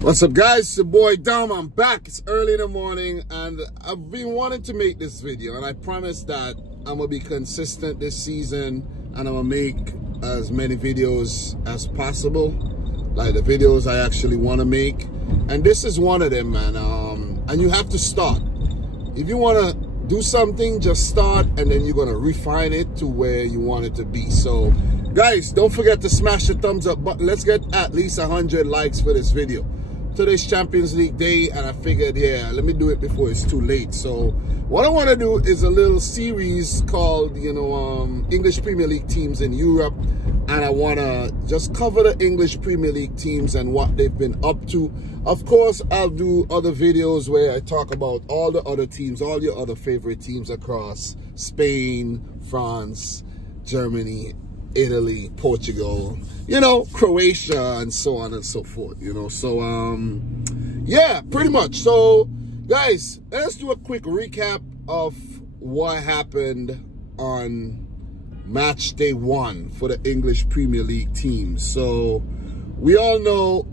What's up, guys? It's your boy Dom. I'm back. It's early in the morning and I've been wanting to make this video, and I promise that I'm gonna be consistent this season and I'm gonna make as many videos as possible, like the videos I actually want to make, and this is one of them, man. And you have to start. If you want to do something, just start, and then you're gonna refine it to where you want it to be. So guys, don't forget to smash the thumbs up button. Let's get at least 100 likes for this video. Today's Champions League day, and I figured, yeah, let me do it before it's too late. So what I want to do is a little series called, English Premier League teams in Europe, and I want to just cover the English Premier League teams and what they've been up to. Of course, I'll do other videos where I talk about all the other teams, all your other favorite teams across Spain, France, Germany, Italy, Portugal, Croatia, and so on and so forth, So, yeah, pretty much. So, guys, let's do a quick recap of what happened on match day 1 for the English Premier League teams. So, we all know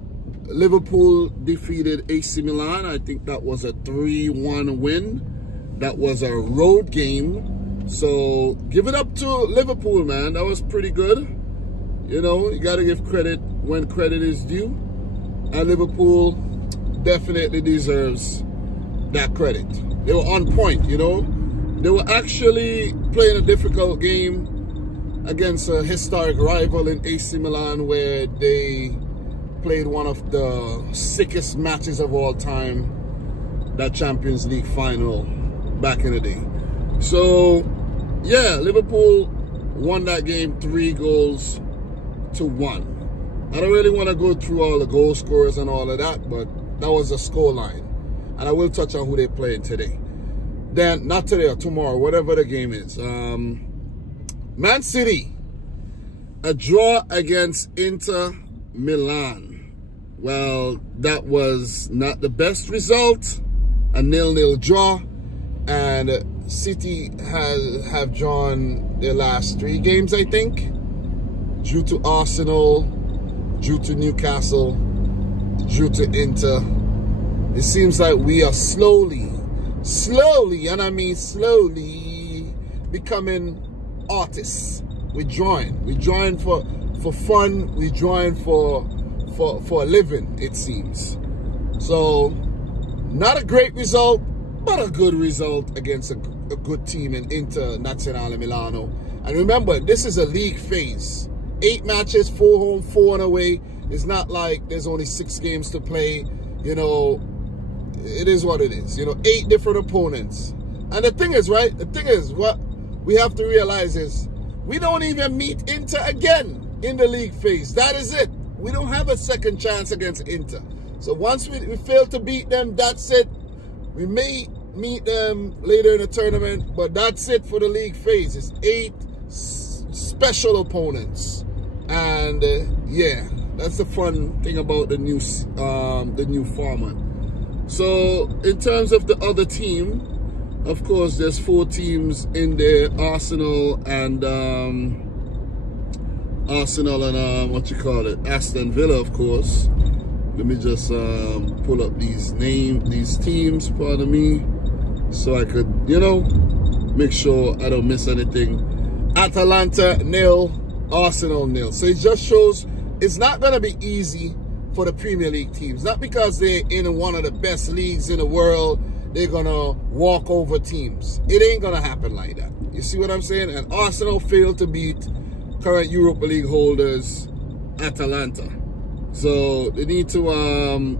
Liverpool defeated AC Milan. I think that was a 3-1 win. That was a road game. So give it up to Liverpool, man. That was pretty good. You got to give credit when credit is due. And Liverpool definitely deserves that credit. They were on point, They were actually playing a difficult game against a historic rival in AC Milan, where they played one of the sickest matches of all time, that Champions League final back in the day. So, yeah, Liverpool won that game 3-1. I don't really want to go through all the goal scorers and all of that, but that was a scoreline. And I will touch on who they're playing today. Then, not today or tomorrow, whatever the game is. Man City, a draw against Inter Milan. Well, that was not the best result. A 0-0 draw. And City have drawn their last 3 games, I think, due to Arsenal, due to Newcastle, due to Inter. It seems like we are slowly, and I mean slowly, becoming artists. We're drawing for fun. We're drawing for a living, it seems. So, not a great result, but a good result against a good team in Internazionale Milano. And remember, this is a league phase. 8 matches, 4 home, 4 away. It's not like there's only 6 games to play. It is what it is. 8 different opponents. And the thing is, right? The thing is, what we have to realize is we don't even meet Inter again in the league phase. That is it. We don't have a second chance against Inter. So once we fail to beat them, that's it. We may meet them later in the tournament, but that's it for the league phase. It's 8 special opponents, and yeah, that's the fun thing about the new format. So in terms of the other team, of course, there's 4 teams in there: Arsenal and Aston Villa, of course. Let me just pull up these teams, pardon me, so I could, make sure I don't miss anything. Atalanta 0, Arsenal 0. So it just shows it's not going to be easy for the Premier League teams. Not because they're in one of the best leagues in the world, they're going to walk over teams. It ain't going to happen like that. You see what I'm saying? And Arsenal failed to beat current Europa League holders, Atalanta. So they need to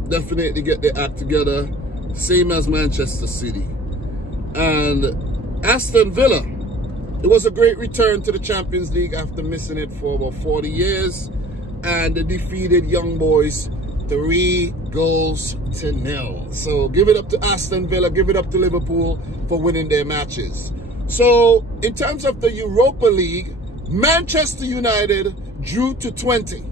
definitely get their act together, same as Manchester City. And Aston Villa, it was a great return to the Champions League after missing it for about 40 years. And they defeated Young Boys 3-0. So give it up to Aston Villa, give it up to Liverpool for winning their matches. So in terms of the Europa League, Manchester United drew to 20.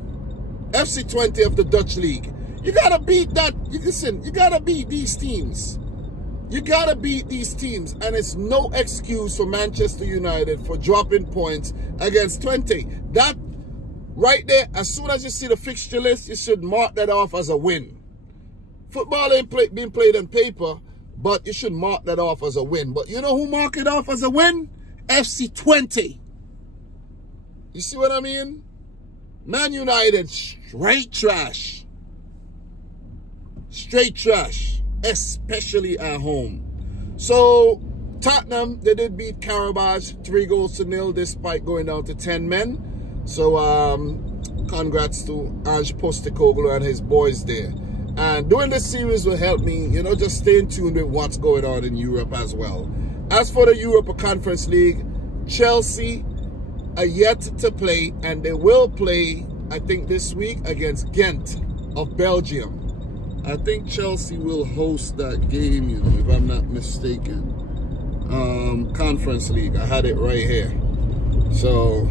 FC 20 of the Dutch League. You gotta beat that. Listen, you gotta beat these teams. You gotta beat these teams. And it's no excuse for Manchester United for dropping points against 20. That right there, as soon as you see the fixture list, you should mark that off as a win. Football ain't being played on paper, but you should mark that off as a win. But you know who marked it off as a win? FC 20. You see what I mean? Man United, straight trash. Straight trash, especially at home. So, Tottenham, they did beat Karabakh 3-0 despite going down to 10 men. So, congrats to Ange Postecoglou and his boys there. And doing this series will help me, you know, just stay in tune with what's going on in Europe as well. As for the Europa Conference League, Chelsea are yet to play, and they will play, I think, this week against Ghent of Belgium. I think Chelsea will host that game, you know, if I'm not mistaken. Conference League, I had it right here. So,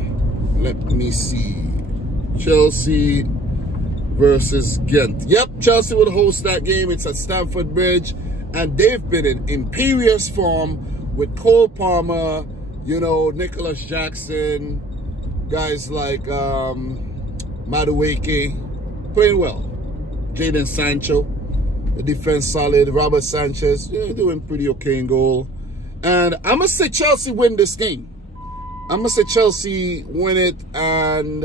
let me see. Chelsea versus Ghent. Yep, Chelsea will host that game. It's at Stamford Bridge, and they've been in imperious form with Cole Palmer, you know, Nicholas Jackson, guys like Madueke, playing well. Jadon Sancho, the defense solid. Robert Sanchez, yeah, doing pretty okay in goal. And I'm going to say Chelsea win this game. I'm going to say Chelsea win it, and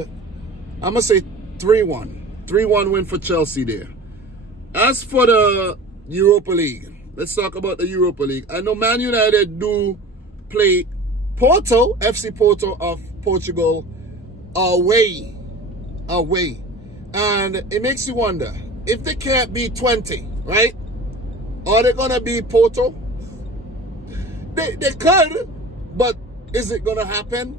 I'm going to say 3-1. 3-1 win for Chelsea there. As for the Europa League, let's talk about the Europa League. I know Man United do play Porto, FC Porto of Portugal, away. And it makes you wonder, if they can't beat 20, right? Are they going to beat Porto? They could, but is it going to happen?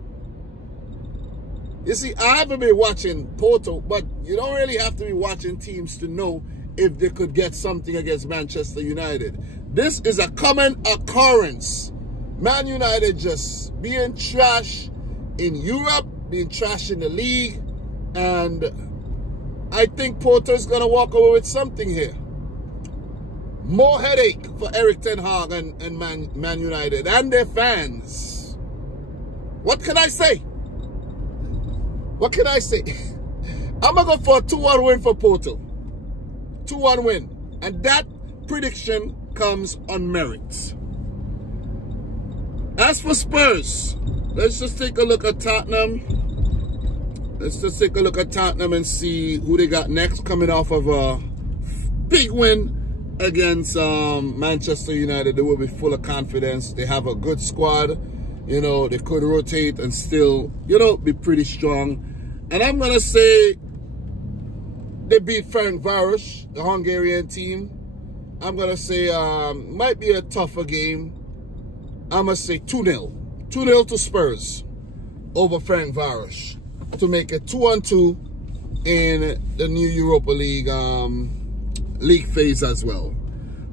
You see, I haven't been watching Porto, but you don't really have to be watching teams to know if they could get something against Manchester United. This is a common occurrence. Man United just being trash in Europe, being trash in the league, and I think Porto is going to walk away with something here. More headache for Eric Ten Hag and Man United and their fans. What can I say? What can I say? I'm going to go for a 2-1 win for Porto. 2-1 win. And that prediction comes on merit. As for Spurs, let's just take a look at Tottenham. Let's just take a look at Tottenham and see who they got next, coming off of a big win against Manchester United. They will be full of confidence. They have a good squad. You know, they could rotate and still, you know, be pretty strong. And I'm going to say they beat Ferencváros, the Hungarian team. I'm going to say might be a tougher game. I'm going to say 2-0. 2-0 to Spurs over Ferencváros to make it 2-2 in the new Europa League league phase as well.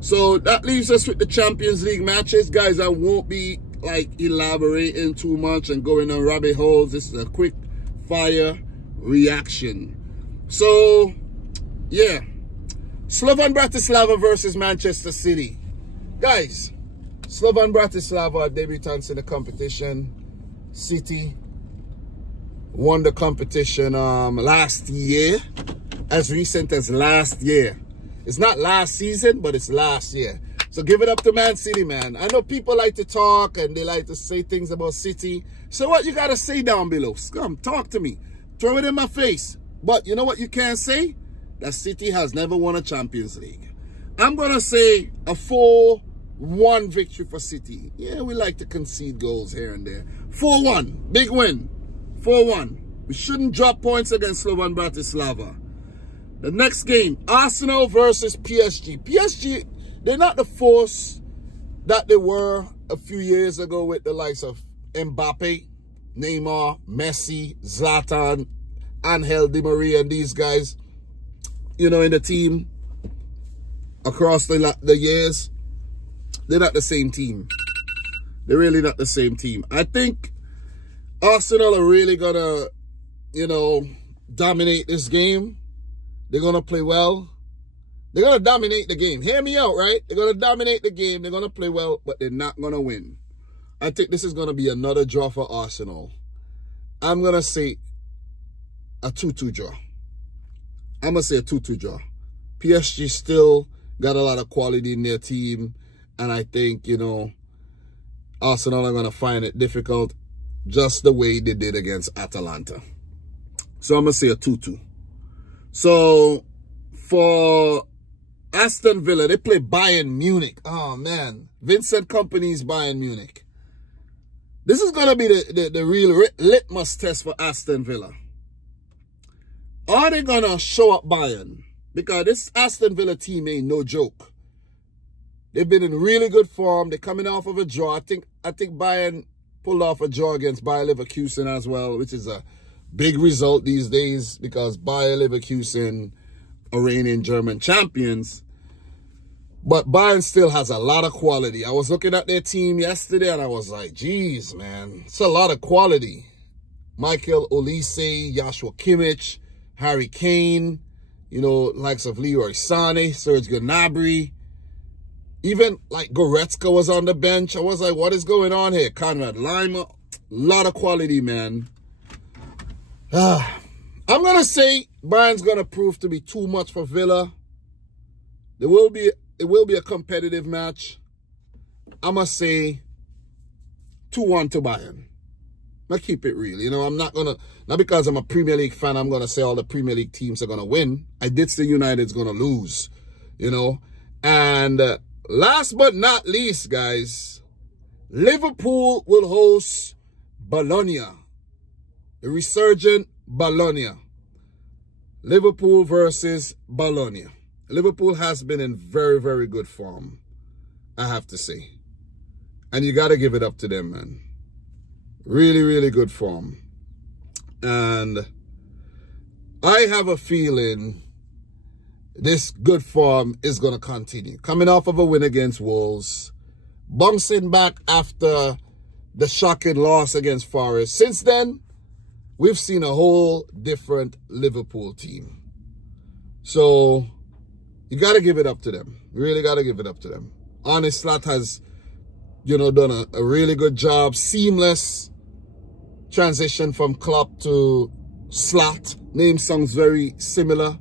So that leaves us with the Champions League matches. Guys, I won't be like elaborating too much and going on rabbit holes. This is a quick fire reaction. So yeah, Slovan Bratislava versus Manchester City. Guys, Slovan Bratislava are debutants in the competition. City won the competition last year, as recent as last year. It's not last season, but it's last year. So give it up to Man City, man. I know people like to talk and they like to say things about City. So what you got to say down below? Come, talk to me. Throw it in my face. But you know what you can't say? That City has never won a Champions League. I'm going to say a 4-1 victory for City. Yeah, we like to concede goals here and there. 4-1. Big win. 4-1. We shouldn't drop points against Slovan Bratislava. The next game, Arsenal versus PSG. PSG, they're not the force that they were a few years ago with the likes of Mbappe, Neymar, Messi, Zlatan, Angel Di Maria, and these guys, you know, in the team across the years. They're not the same team. They're really not the same team. I think Arsenal are really going to, you know, dominate this game. They're going to play well. They're going to dominate the game. Hear me out, right? They're going to dominate the game. They're going to play well, but they're not going to win. I think this is going to be another draw for Arsenal. I'm going to say a 2-2 draw. I'm going to say a 2-2 draw. PSG still got a lot of quality in their team. And I think, you know, Arsenal are going to find it difficult just the way they did against Atalanta. So I'm going to say a 2-2. So for Aston Villa, they play Bayern Munich. Oh, man. Vincent Kompany's Bayern Munich. This is going to be the real litmus test for Aston Villa. Are they going to show up Bayern? Because this Aston Villa team ain't no joke. They've been in really good form. They're coming off of a draw. I think Bayern pulled off a draw against Bayer Leverkusen as well, which is a big result these days because Bayer Leverkusen are reigning German champions. But Bayern still has a lot of quality. I was looking at their team yesterday and I was like, geez, man, it's a lot of quality. Michael Olise, Joshua Kimmich, Harry Kane, you know, likes of Leroy Sané, Serge Gnabry. Even like Goretzka was on the bench. I was like, what is going on here? Conrad Lima. A lot of quality, man. I'm going to say Bayern's going to prove to be too much for Villa. It will be a competitive match. I must say 2-1 to Bayern. I keep it real. You know, I'm not going to, not because I'm a Premier League fan, I'm going to say all the Premier League teams are going to win. I did say United's going to lose, you know. And last but not least, guys, Liverpool will host Bologna. The resurgent Bologna. Liverpool versus Bologna. Liverpool has been in very, very good form, I have to say. And you got to give it up to them, man. Really, really good form. And I have a feeling this good form is going to continue. Coming off of a win against Wolves, bouncing back after the shocking loss against Forest. Since then, we've seen a whole different Liverpool team. So you got to give it up to them. You really got to give it up to them. Arne Slot has, you know, done a really good job. Seamless transition from Klopp to Slot. Name sounds very similar.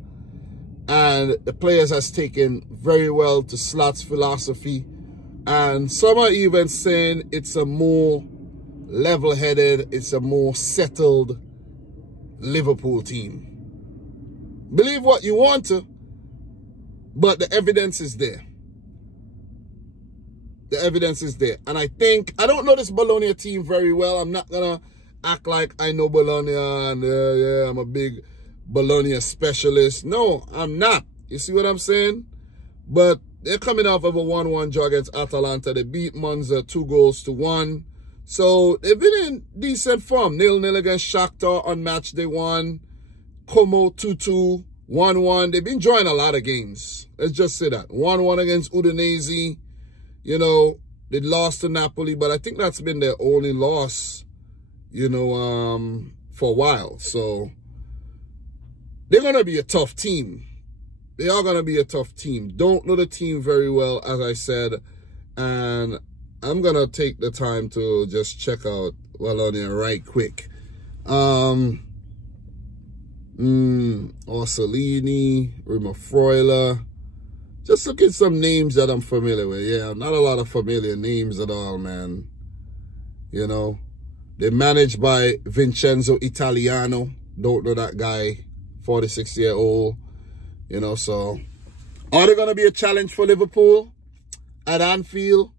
And the players has taken very well to Slot's philosophy. And some are even saying it's a more level-headed, it's a more settled Liverpool team. Believe what you want to, but the evidence is there. The evidence is there. And I think, I don't know this Bologna team very well. I'm not going to act like I know Bologna and yeah, I'm a big Bologna specialist. No, I'm not. You see what I'm saying? But they're coming off of a 1-1 draw against Atalanta. They beat Monza 2-1. So they've been in decent form. 0-0 against Shakhtar on match day 1. Como 2-2. 1-1. They've been drawing a lot of games. Let's just say that. 1-1 against Udinese. You know, they lost to Napoli, but I think that's been their only loss, you know, for a while. So they're going to be a tough team. They are going to be a tough team. Don't know the team very well, as I said. And I'm going to take the time to just check out Bologna right quick. Orsolini, Remo Freuler. Just look at some names that I'm familiar with. Yeah, not a lot of familiar names at all, man. You know, they're managed by Vincenzo Italiano. Don't know that guy, 46-year-old. You know, so are they going to be a challenge for Liverpool at Anfield?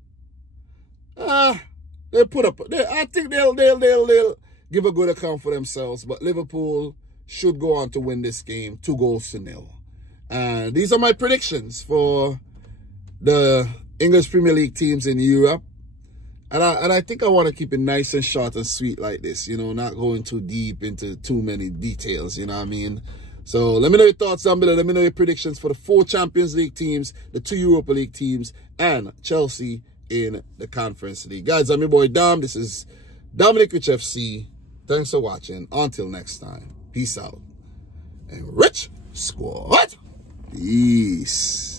They'll put up. I think they'll give a good account for themselves. But Liverpool should go on to win this game 2-0. These are my predictions for the English Premier League teams in Europe. And I think I want to keep it nice and short and sweet like this, you know, not going too deep into too many details, you know what I mean? So let me know your thoughts down below. Let me know your predictions for the 4 Champions League teams, the 2 Europa League teams, and Chelsea in the Conference League. Guys, I'm your boy Dom. This is Dominic Rich FC. Thanks for watching. Until next time, peace out. And Rich Squad. Peace.